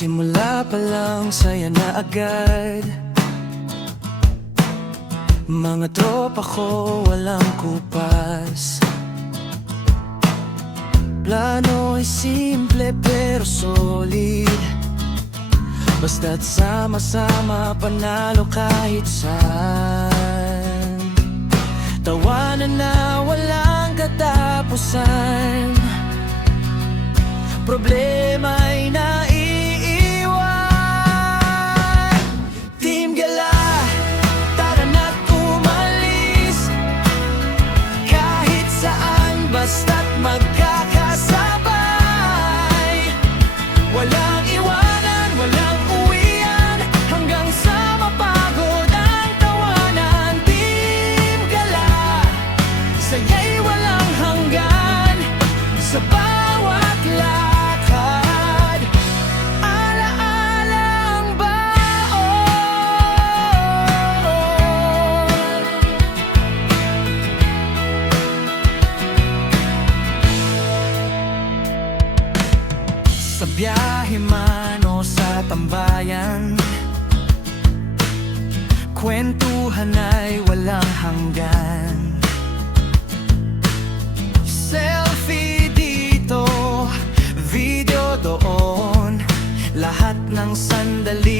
Simula pa lang saya na agad. Mga tropa ko walang kupas. Plano ay simple pero solid. Basta't sama-sama panalo kahit saan. Tawanan na walang katapusan. Problema ay naiiwan. Team Gala, tara na't umalis. Kahit saan basta't magkakasabay. Walang iwanan, walang uwian, hanggang sa mapagod ang tawanan. Team Gala, saya'y walang hanggan. Sa bawat lakad, alaala ang baon. Sa biyahe man o sa tambayan, kwentuhan ay walang hanggan. Selfie dito, video doon, lahat ng sandali